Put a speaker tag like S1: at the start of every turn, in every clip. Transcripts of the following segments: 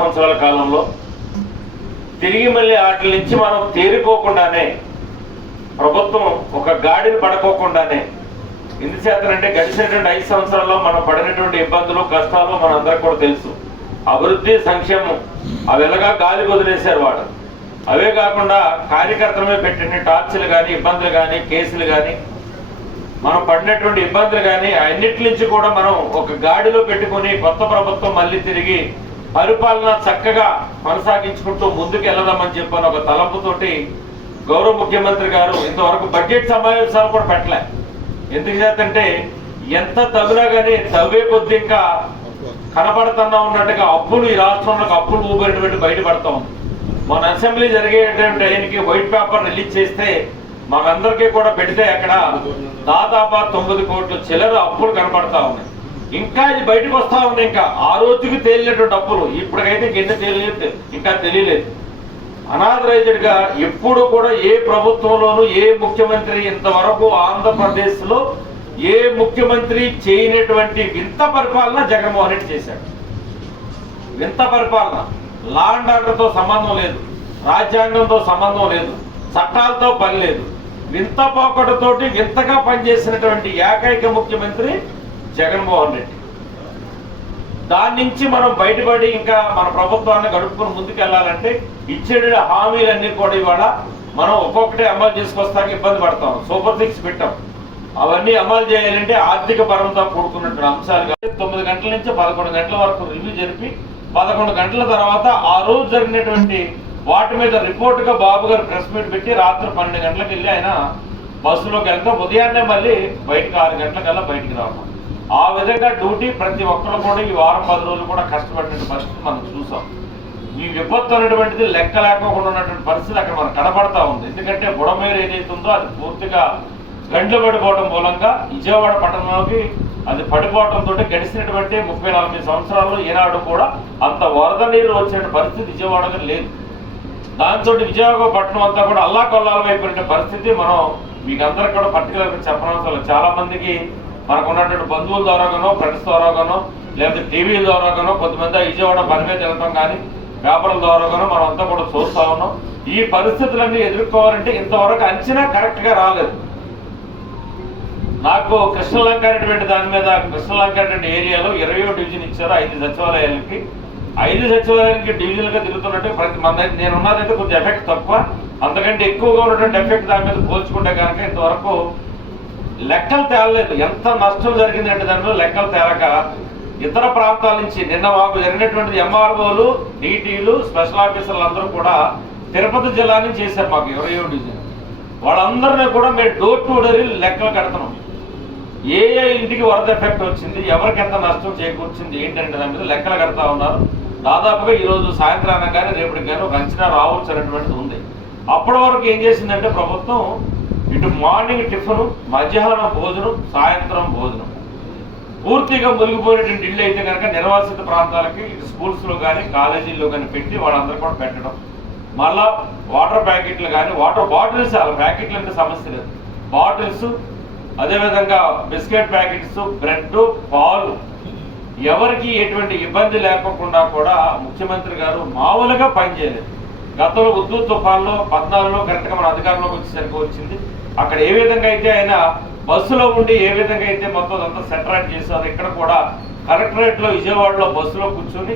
S1: సంవత్సరాల కాలంలో తిరిగి మళ్ళీ వాటి నుంచి మనం తేరుకోకుండానే ప్రభుత్వం ఒక గాడిని పడుకోకుండానే ఎందుచేతనంటే గడిచినటువంటి ఐదు సంవత్సరాల్లో మనం పడినటువంటి ఇబ్బందులు కష్టాలు మనందరికి కూడా తెలుసు. అభివృద్ధి సంక్షేమం అవి ఎలాగా గాలి వదిలేశారు వాడు అవే కాకుండా కార్యకర్తలమే పెట్టిన టార్చర్లు కానీ ఇబ్బందులు కానీ కేసులు కానీ మనం పడినటువంటి ఇబ్బందులు కానీ అన్నిటి నుంచి కూడా మనం ఒక గాడిలో పెట్టుకుని కొత్త ప్రభుత్వం మళ్ళీ తిరిగి పరిపాలన చక్కగా కొనసాగించుకుంటూ ముందుకు వెళ్ళదామని చెప్పని ఒక తలంపుతోటి గౌరవ ముఖ్యమంత్రి గారు ఇంతవరకు బడ్జెట్ సమావేశాలు కూడా పెట్టలే. ఎందుకు చేతంటే ఎంత తవ్వినా కానీ తవ్వే కొద్ది ఇంకా కనబడుతున్నా ఉన్నట్టుగా అప్పులు ఈ రాష్ట్రంలో అప్పులు ఊబినటువంటి బయటపడతా ఉంది. మన అసెంబ్లీ జరిగేటువంటి ఆయనకి వైట్ పేపర్ రిలీజ్ చేస్తే మనందరికీ కూడా పెడితే అక్కడ దాదాపు తొమ్మిది కోట్ల చిల్లర అప్పులు కనపడతా ఉన్నాయి. ఇంకా ఇది బయటకు వస్తా ఉంది ఇంకా. ఆ రోజుకి తేలినటువంటి అప్పులు ఇప్పటికైతే గిన్నె తెలియలేదు ఇంకా తెలియలేదు. అనాథరైజ్డ్గా ఎప్పుడు కూడా ఏ ప్రభుత్వంలోనూ ఏ ముఖ్యమంత్రి ఇంతవరకు ఆంధ్రప్రదేశ్లో ఏ ముఖ్యమంత్రి చేయనటువంటి వింత పరిపాలన జగన్మోహన్ రెడ్డి చేశాడు. వింత పరిపాలన. లా అండ్ ఆర్డర్తో సంబంధం లేదు. రాజ్యాంగంతో సంబంధం లేదు. చట్టాలతో పని లేదు. వింత పోకడతోటి వింతగా పనిచేసినటువంటి ఏకైక ముఖ్యమంత్రి జగన్మోహన్ రెడ్డి. దాని నుంచి మనం బయటపడి ఇంకా మన ప్రభుత్వాన్ని గడుపుకుని ముందుకెళ్ళాలంటే ఇచ్చేడు హామీలన్నీ కూడా ఇవాళ మనం ఒక్కొక్కటి అమలు చేసుకొస్తానికి ఇబ్బంది పడతాం. సూపర్ సిక్స్ పెట్టాం. అవన్నీ అమలు చేయాలంటే ఆర్థిక పరంతో కూడుకున్నటువంటి అంశాలు కాబట్టి తొమ్మిది గంటల నుంచి పదకొండు గంటల వరకు రివ్యూ జరిపి పదకొండు గంటల తర్వాత ఆ రోజు జరిగినటువంటి వాటి మీద రిపోర్ట్గా బాబు గారు ప్రెస్ మీట్ పెట్టి రాత్రి పన్నెండు గంటలకు వెళ్ళి ఆయన బస్సులోకి వెళ్తే ఉదయాన్నే మళ్ళీ బయటకు ఆరు గంటలకల్లా బయటికి రావడం ఆ విధంగా డ్యూటీ ప్రతి ఒక్కరు కూడా ఈ వారం పది రోజులు కూడా కష్టపడిన పరిస్థితి మనం చూసాం. ఈ విపత్తు అనేటువంటిది లెక్క లేకోకుండా ఉన్నటువంటి పరిస్థితి అక్కడ మనకు కనబడతా ఉంది. ఎందుకంటే బుడమేరు ఏదైతే ఉందో అది పూర్తిగా గండ్లు పడిపోవడం మూలంగా విజయవాడ పట్టణంలోకి అది పడిపోవడంతో గడిచినటువంటి ముప్పై నలభై సంవత్సరాల్లో ఈనాడు కూడా అంత వరద నీరు వచ్చిన పరిస్థితి విజయవాడలో లేదు. దాంతో విజయవాడ పట్టణం అంతా కూడా అల్లా కొల్లాలం అయిపోయిన పరిస్థితి మనం మీకు అందరికి కూడా పర్టికులర్గా చెప్పనవసరం లేదు. చాలా మందికి మనకు ఉన్నటువంటి బంధువుల ద్వారాగానో ఫ్రెండ్స్ ద్వారాగానో లేకపోతే టీవీ ద్వారాగానో కొంతమంది విజయవాడ పని మీద వెళ్తాం కానీ వ్యాపారం ద్వారాగానో మనం అంతా కూడా చూస్తా ఉన్నాం. ఈ పరిస్థితులన్నీ ఎదుర్కోవాలంటే ఇంతవరకు అంచనా కరెక్ట్గా రాలేదు. నాకు కృష్ణలంక అనేటువంటి దాని మీద కృష్ణలంక అనేటువంటి ఏరియాలో ఇరవయో డివిజన్ ఇచ్చారు ఐదు సచివాలయాలకి. ఐదు సచివాలయానికి డివిజన్లుగా తిరుగుతున్నట్టు ప్రతి మన దగ్గర నేను ఉన్నదైతే కొంచెం ఎఫెక్ట్ తక్కువ. అంతకంటే ఎక్కువగా ఉన్నటువంటి ఎఫెక్ట్ దాని మీద పోల్చుకుంటే కనుక ఇంతవరకు లెక్కలు తేలలేదు. ఎంత నష్టం జరిగిందంటే దానిలో లెక్కలు తేలక ఇతర ప్రాంతాల నుంచి నిన్న మాకు జరిగినటువంటి ఎంఆర్ఓలు డీటీలు స్పెషల్ ఆఫీసర్లు అందరూ కూడా తిరుపతి జిల్లా నుంచి చేశారు మాకు ఇరవై డివిజన్ వాళ్ళందరినీ కూడా మేము డోర్ టు డోర్ లెక్కలు కడుతున్నాం. ఏ ఏ ఇంటికి వరద ఎఫెక్ట్ వచ్చింది ఎవరికి ఎంత నష్టం చేకూర్చింది ఏంటంటే దాని మీద లెక్కలు కడతా ఉన్నారు. దాదాపుగా ఈరోజు సాయంత్రానం కానీ రేపటికి కానీ ఒక అంచనా రావచ్చు అనేటువంటిది ఉంది. అప్పటి వరకు ఏం చేసిందంటే ప్రభుత్వం ఇటు మార్నింగ్ టిఫిన్ మధ్యాహ్నం భోజనం సాయంత్రం భోజనం. పూర్తిగా మునిగిపోయినటువంటి ఇల్లు అయితే కనుక నిర్వాసిత ప్రాంతాలకి ఇటు స్కూల్స్లో కానీ కాలేజీల్లో కానీ పెట్టి వాళ్ళందరూ కూడా పెట్టడం. మళ్ళా వాటర్ ప్యాకెట్లు కానీ వాటర్ బాటిల్స్ అలా ప్యాకెట్లు అంటే సమస్య లేదు. బాటిల్స్ అదేవిధంగా బిస్కెట్ ప్యాకెట్స్ బ్రెడ్ పాలు. ఎవరికి ఎటువంటి ఇబ్బంది లేకోకుండా కూడా ముఖ్యమంత్రి గారు మామూలుగా పనిచేయలేదు గతంలో ఉద్దు తుఫాన్లో పద్నాలుగులో కరెక్ట్గా మన అధికారంలోకి వచ్చేసరికి వచ్చింది. అక్కడ ఏ విధంగా అయితే ఆయన బస్సులో ఉండి ఏ విధంగా అయితే మొత్తం అంతా సెటరేట్ చేశారు ఇక్కడ కూడా కలెక్టరేట్లో విజయవాడలో బస్సులో కూర్చొని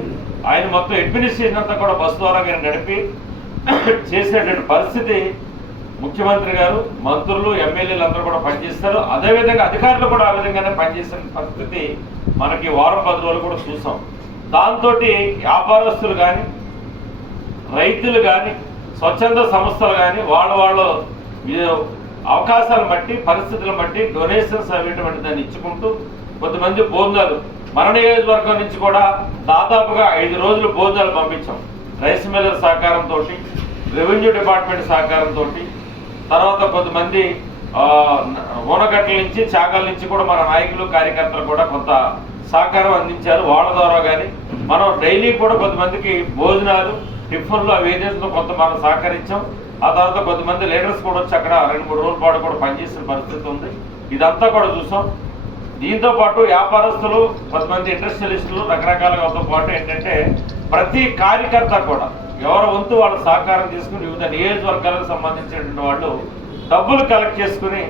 S1: ఆయన మొత్తం అడ్మినిస్ట్రేషన్ అంతా కూడా బస్సు ద్వారా ఆయన నడిపి చేసినటువంటి పరిస్థితి ముఖ్యమంత్రి గారు మంత్రులు ఎమ్మెల్యేలు అందరూ కూడా పనిచేస్తారు. అదేవిధంగా అధికారులు కూడా ఆ విధంగానే పనిచేసిన పరిస్థితి మనకి వారం పది రోజులు కూడా చూసాం. దాంతో వ్యాపారస్తులు కానీ రైతులు కానీ స్వచ్ఛంద సంస్థలు కానీ వాళ్ళ వాళ్ళ అవకాశాలను బట్టి పరిస్థితులను బట్టి డొనేషన్స్ అనేటువంటి దాన్ని ఇచ్చుకుంటూ కొంతమంది భోజనాలు మన నియోజకవర్గం నుంచి కూడా దాదాపుగా ఐదు రోజులు భోజనాలు పంపించాం. రైస్ మిల్లర్ సహకారంతో రెవెన్యూ డిపార్ట్మెంట్ సహకారంతో. తర్వాత కొంతమంది ఆ, ఊనగట్ల నుంచి చాగల నుంచి కూడా మన నాయకులు కార్యకర్తలు కూడా కొంత సహకారం అందించారు. వాళ్ళ ద్వారా కానీ మనం డైలీ కూడా కొంతమందికి భోజనాలు టిఫిన్లు అవి కొంత మనం సహకరించాం. ఆ తర్వాత కొంతమంది లీడర్స్ కూడా వచ్చి అక్కడ రెండు మూడు రోజుల పాటు కూడా పనిచేసిన పరిస్థితి ఉంది. ఇదంతా కూడా చూసాం. దీంతో పాటు వ్యాపారస్తులు కొంతమంది ఇండస్ట్రియలిస్టులు రకరకాలుగా పాటు ఏంటంటే ప్రతి కార్యకర్త కూడా ఎవరి వంతు వాళ్ళ సహకారం తీసుకుని వివిధ నియోజకవర్గాలకు సంబంధించినటువంటి వాళ్ళు డబ్బులు కలెక్ట్ చేసుకుని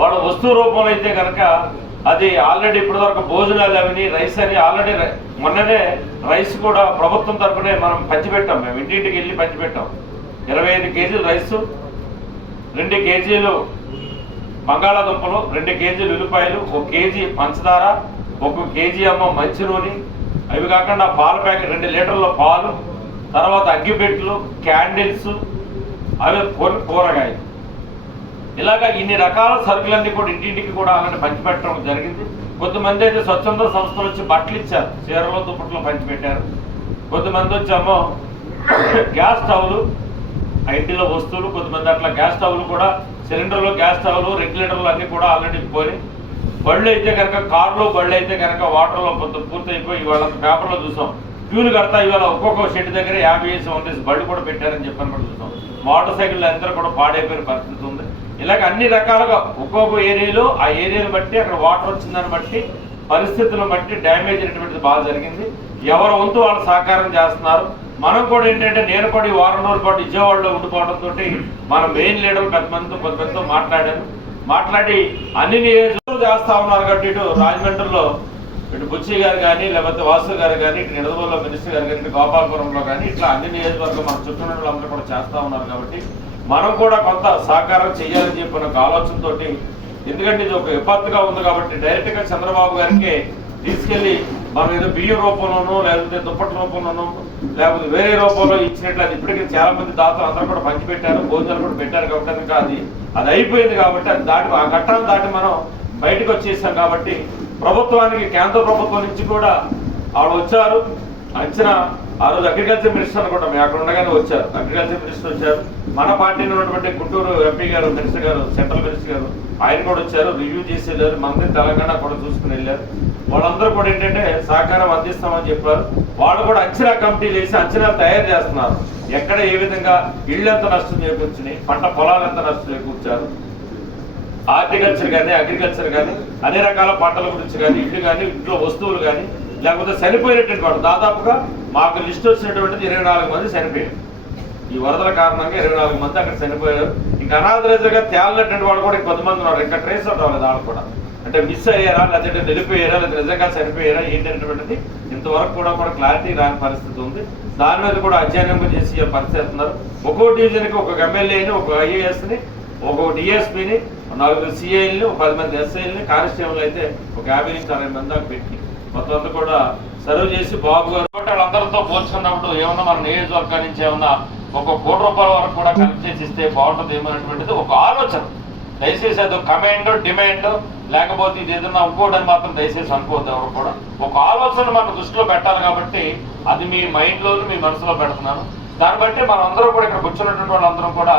S1: వాళ్ళ వస్తువు రూపంలో అయితే కనుక అది ఆల్రెడీ ఇప్పటి వరకు భోజనాలు అవని రైస్ అని ఆల్రెడీ మొన్ననే రైస్ కూడా ప్రభుత్వం తరఫునే మనం పంచిపెట్టాం మేము. ఇంటింటికి వెళ్ళి పంచిపెట్టాం. ఇరవై ఐదు కేజీలు రైస్ రెండు కేజీలు బంగాళాదుంపలు రెండు కేజీలు ఉల్లిపాయలు ఒక కేజీ పంచదార ఒక కేజీ అమ్మ మంచి నూనె. అవి కాకుండా పాల ప్యాకెట్ రెండు లీటర్ల పాలు తర్వాత అగ్గిపెట్లు క్యాండిల్స్ అవి కూరగాయలు. ఇలాగా ఇన్ని రకాల సరుకులన్నీ కూడా ఇంటింటికి కూడా అలాంటి పంచిపెట్టడం జరిగింది. కొంతమంది అయితే స్వచ్ఛంద సంస్థలు వచ్చి బట్టలు ఇచ్చారు. చీరలు దుప్పట్లు పంచిపెట్టారు. కొంతమంది వచ్చేమో గ్యాస్ స్టవ్లు ఐటీలో ఇంటిలో వస్తువులు కొంతమంది అట్లా గ్యాస్ స్టవ్లు కూడా సిలిండర్లు గ్యాస్ స్టవ్లు రెగ్యులేటర్లు అన్నీ కూడా ఆల్రెడీ పోయి బళ్ళు అయితే కనుక కార్లో బళ్ళు అయితే కనుక వాటర్లో కొంత పూర్తయిపోయి ఇవాళ పేపర్లో చూసాం. క్యూలు కడతా ఇవాళ ఒక్కొక్క షెడ్ దగ్గర యాభై వేసి వందేసి బళ్ళు కూడా పెట్టారని చెప్పని కూడా చూసాం. మోటార్ సైకిళ్ళు అందరూ కూడా పాడైపోయిన పరిస్థితి ఉంది. ఇలాగ అన్ని రకాలుగా ఒక్కొక్క ఏరియాలో ఆ ఏరియాని బట్టి అక్కడ వాటర్ వచ్చిందని బట్టి పరిస్థితులను బట్టి డ్యామేజ్ అయినటువంటిది బాగా జరిగింది. ఎవరు వంతు వాళ్ళు సహకారం చేస్తున్నారు. మనం కూడా ఏంటంటే నేను కూడా ఈ వారం రోజుల పాటు విజయవాడలో ఉండిపోవడంతో మన మెయిన్ లీడర్ కొంతమందితో కొంతమందితో మాట్లాడాను. మాట్లాడి అన్ని నియోజకవర్గాలు చేస్తా ఉన్నారు కాబట్టి ఇటు రాజమండ్రిలో ఇటు బుచ్చి గారు కానీ లేకపోతే వాసు గారు కానీ ఇటు నిడదవోలో మినిస్టర్ గారు కానీ ఇటు గోపాలపురంలో కానీ ఇట్లా అన్ని నియోజకవర్గాలు మన చుట్టూ ఉన్న వాళ్ళందరూ కూడా చేస్తూ ఉన్నారు కాబట్టి మనం కూడా కొంత సహకారం చేయాలని చెప్పిన ఒక ఆలోచనతో ఎందుకంటే ఇది ఒక విపత్తుగా ఉంది కాబట్టి డైరెక్ట్గా చంద్రబాబు గారికి తీసుకెళ్ళి మనం ఏదో బియ్యం రూపంలోనో లేకపోతే దుప్పటి రూపంలోనో లేకపోతే వేరే రూపంలో ఇచ్చినట్లు అది ఇప్పటికీ చాలా మంది దాతలు అందరూ కూడా పంచిపెట్టారు భోజనాలు కూడా పెట్టారు కాబట్టి అది అది అయిపోయింది కాబట్టి అది దాటి ఆ ఘట్టాన్ని దాటి మనం బయటకు వచ్చేసాం కాబట్టి ప్రభుత్వానికి కేంద్ర ప్రభుత్వం నుంచి కూడా ఆవిడ వచ్చారు. అంచనా ఆ రోజు అగ్రికల్చర్ మినిస్టర్ అనుకుంటాం అక్కడ ఉండగానే వచ్చారు. అగ్రికల్చర్ మినిస్టర్ వచ్చారు. మన పార్టీలో ఉన్నటువంటి గుంటూరు ఎంపీ గారు మినిస్టర్ గారు సెంట్రల్ మినిస్టర్ గారు ఆయన కూడా వచ్చారు రివ్యూ చేసి వెళ్ళారు మనది తెలంగాణ కూడా చూసుకుని వెళ్ళారు. వాళ్ళందరూ కూడా ఏంటంటే సహకారం అందిస్తామని చెప్పారు. వాళ్ళు కూడా అంచనా కమిటీలు వేసి అంచనాలు తయారు చేస్తున్నారు. ఎక్కడ ఏ విధంగా ఇళ్ళు ఎంత నష్టం చేకూర్చున్నాయి పంట పొలాలు ఎంత నష్టం చేకూర్చారు హార్టికల్చర్ కానీ అగ్రికల్చర్ కానీ అన్ని రకాల పంటల గురించి కానీ ఇల్లు కానీ ఇంట్లో వస్తువులు కానీ లేకపోతే చనిపోయినటువంటి వాడు దాదాపుగా మాకు లిస్ట్ వచ్చినటువంటిది ఇరవై నాలుగు మంది చనిపోయారు. ఈ వరదల కారణంగా ఇరవై నాలుగు మంది అక్కడ చనిపోయారు. ఇంకా అనాథరేజర్గా తేలినటువంటి వాళ్ళు కూడా కొంతమంది ఉన్నారు. ఇంకా ట్రేస్ అవుట్ అవ్వలేదు వాళ్ళు కూడా. అంటే మిస్ అయ్యారా? లేదంటే నిలిపోయారా? లేదా నిజంగా చనిపోయారా? ఏంటంటే ఇంతవరకు కూడా కూడా క్లారిటీ రాని పరిస్థితి ఉంది. దాని మీద కూడా అధ్యయనం చేసి పరిస్థితున్నారు ఒక్కో డివిజన్కి ఒక ఎమ్మెల్యేని ఒక ఐఏఎస్ని ఒక డిఎస్పీని నలుగురు సిఐల్ని ఒక పది మంది ఎస్ఐల్ని కానిస్టేబుల్ అయితే ఒక యాభై నుంచి అరవై మంది దాకా పెట్టి మొత్తం అంతా కూడా సర్వ్ చేసి బాబు గారు వాళ్ళందరితో పోల్చుకున్నప్పుడు ఏమన్నా మన నియోజకవర్గం నుంచి ఏమన్నా ఒక కోటి రూపాయల వరకు కూడా కలెక్ట్ చేసి ఇస్తే బాగుంటుంది ఏమనేటువంటిది ఒక ఆలోచన. దయచేసి అది కమాండ్ డిమాండ్ లేకపోతే ఇది ఏదన్నా అనుకోవడానికి మాత్రం దయచేసి అనుకోవద్దు ఎవరు కూడా. ఒక ఆలోచన మన దృష్టిలో పెట్టాలి కాబట్టి అది మీ మైండ్ మీ మనసులో పెడుతున్నాను. దాన్ని బట్టి మనం కూడా ఇక్కడ కూర్చున్నటువంటి వాళ్ళందరం కూడా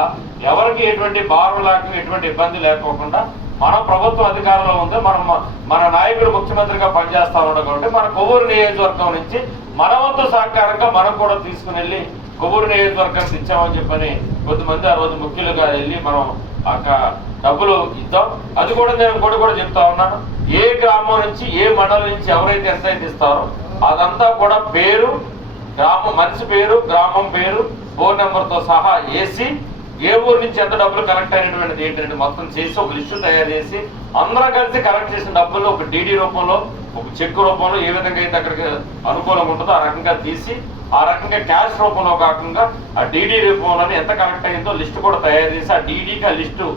S1: ఎవరికి ఎటువంటి భారం లేక ఎటువంటి ఇబ్బంది లేకోకుండా మనం ప్రభుత్వం అధికారంలో ఉంది మనం మన నాయకుడు ముఖ్యమంత్రిగా పనిచేస్తా ఉన్నాడు కాబట్టి మన కొవ్వూరు నియోజకవర్గం నుంచి మన వంతు సహకారంగా మనం కూడా తీసుకుని వెళ్ళి కొవ్వూరు నియోజకవర్గానికి ఇచ్చామని చెప్పని కొంతమంది ఆ రోజు ముఖ్యులుగా వెళ్ళి మనం అక్క డబ్బులు ఇద్దాం. అది కూడా నేను కూడా కూడా చెప్తా ఉన్నాను. ఏ గ్రామం నుంచి ఏ మండలం నుంచి ఎవరైతే ఎంతైతే ఇస్తారో అదంతా కూడా పేరు గ్రామం మనిషి పేరు గ్రామం పేరు ఫోన్ నెంబర్తో సహా వేసి ఏ ఊరు నుంచి ఎంత డబ్బులు కలెక్ట్ అయినటువంటిది ఏంటంటే మొత్తం చేసి ఒక లిస్టు తయారు చేసి అందరం కలిసి కలెక్ట్ చేసిన డబ్బులు ఒక డీడీ రూపంలో ఒక చెక్ రూపంలో ఏ విధంగా అయితే అక్కడికి అనుకూలంగా ఉంటుందో ఆ రకంగా తీసి ఆ రకంగా క్యాష్ రూపంలో కాకుండా ఆ డీడీ రూపంలో ఎంత కనెక్ట్ అయిందో లిస్ట్ కూడా తయారు చేసి ఆ డీడీకి ఆ లిస్టు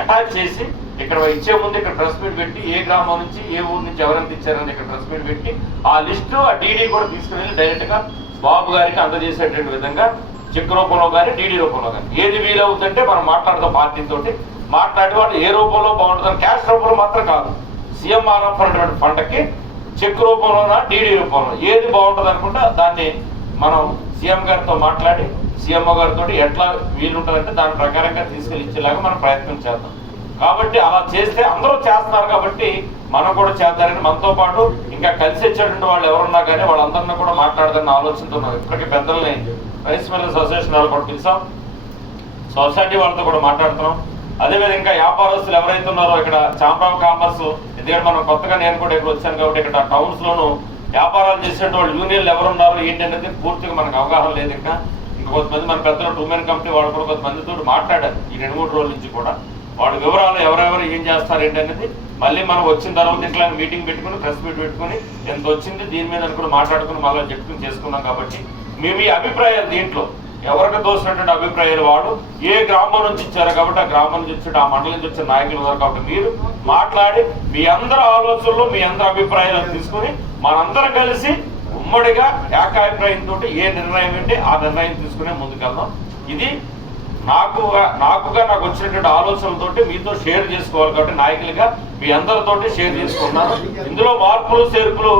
S1: అటాచ్ చేసి ఇక్కడ ఇచ్చే ముందు ఇక్కడ ప్రెస్ మీట్ పెట్టి ఏ గ్రామం నుంచి ఏ ఊరు నుంచి ఎవరెంత ఇచ్చారని ఇక్కడ ప్రెస్ మీట్ పెట్టి ఆ లిస్టు ఆ డీడీ కూడా తీసుకుని డైరెక్ట్గా బాబు గారికి అందజేసేటువంటి విధంగా చెక్ రూపంలో కానీ డీడీ రూపంలో కానీ. ఏది వీలవుతుందంటే మనం మాట్లాడదాం పార్టీతో మాట్లాడే వాళ్ళు ఏ రూపంలో బాగుంటుందని క్యాష్ రూపంలో మాత్రం కాదు. సీఎంఆర్ఎఫ్ అనేటువంటి పంటకి చెక్ రూపంలోనా డీడీ రూపంలో ఏది బాగుంటుంది అనుకుంటే దాన్ని మనం సీఎం గారితో మాట్లాడి సీఎంఓ గారితో ఎట్లా వీలుంటుందంటే దాని ప్రకారంగా తీసుకెళ్ళి ఇచ్చేలాగా మనం ప్రయత్నం చేద్దాం. కాబట్టి అలా చేస్తే అందరూ చేస్తున్నారు కాబట్టి మనం కూడా చేద్దారని మనతో పాటు ఇంకా కలిసి వచ్చేటువంటి వాళ్ళు ఎవరున్నా కానీ వాళ్ళందరినీ కూడా మాట్లాడదని ఆలోచనతో ఉన్నాం. ఇప్పటికీ పెద్దల్ని రైస్ మిల్ అసోసియేషన్ వాళ్ళు కూడా పిలిచాం. సొసైటీ వాళ్ళతో కూడా మాట్లాడుతున్నాం. అదేవిధంగా ఇంకా వ్యాపారస్తులు ఎవరైతే ఉన్నారో ఇక్కడ చాంపాం కామర్స్ ఎందుకంటే మనం కొత్తగా నేను కూడా ఇక్కడ వచ్చాను కాబట్టి ఇక్కడ టౌన్స్ లోను వ్యాపారాలు చేసేటువంటి వాళ్ళు యూనియన్లు ఎవరున్నారు ఏంటి అనేది పూర్తిగా మనకు అవగాహన లేదు ఇంకా ఇంకొంతమంది కొంతమంది మన పెద్దలు ఉమెన్ కంపెనీ వాళ్ళు కూడా కొంతమందితో మాట్లాడారు ఈ రెండు మూడు రోజుల నుంచి కూడా. వాళ్ళ వివరాలు ఎవరెవరు ఏం చేస్తారు ఏంటి అనేది మళ్ళీ మనం వచ్చిన తర్వాత ఇట్లా మీటింగ్ పెట్టుకుని ప్రెస్ మీట్ పెట్టుకుని ఎంత వచ్చింది దీని మీద అనుకుని కూడా మాట్లాడుకుని మళ్ళీ చెప్పుకుని చేసుకున్నాం కాబట్టి మేము ఈ అభిప్రాయాలు దీంట్లో ఎవరికి దోసినటువంటి అభిప్రాయాలు వాడు? ఏ గ్రామం నుంచి ఇచ్చారు కాబట్టి ఆ గ్రామం నుంచి వచ్చి ఆ మండలం నుంచి వచ్చిన నాయకులు ఉన్నారు కాబట్టి మీరు మాట్లాడి మీ అందరి ఆలోచనలు మీ అందరి అభిప్రాయాలు తీసుకుని మనందరం కలిసి ఉమ్మడిగా ఏకాభిప్రాయంతో ఏ నిర్ణయం ఏంటి ఆ నిర్ణయం తీసుకునే ముందుకెళ్దాం. ఇది నాకు నాకుగా నాకు వచ్చినటువంటి ఆలోచనలతోటి మీతో షేర్ చేసుకోవాలి కాబట్టి నాయకులుగా మీ అందరితోటి షేర్ చేసుకున్నాను. ఇందులో మార్పులు చేర్పులు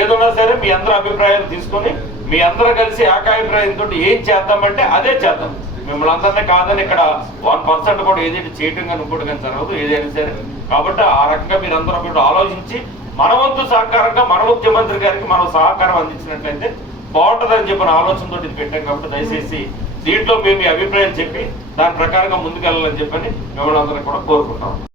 S1: ఏదైనా సరే మీ అందరి అభిప్రాయాలు తీసుకొని మీ అందరూ కలిసి ఏకాభిప్రాయంతో ఏం చేద్దామంటే అదే చేద్దాం. మిమ్మల్ని అందరినీ కాదని ఇక్కడ వన్ పర్సెంట్ కూడా ఏదైతే చేయటం కానీ ఇంకోటి కానీ జరగదు ఏదైనా సరే. కాబట్టి ఆ రకంగా మీరు అందరూ కూడా ఆలోచించి మనవంతు సహకారంగా మన ముఖ్యమంత్రి గారికి మనం సహకారం అందించినట్లయితే బాగుంటుందని చెప్పిన ఆలోచనతో ఇది పెట్టాం కాబట్టి దయచేసి దీంట్లో మేము మీ అభిప్రాయం చెప్పి దాని ప్రకారంగా ముందుకెళ్ళాలని చెప్పని మిమ్మల్ని అందరినీ కూడా కోరుకుంటాం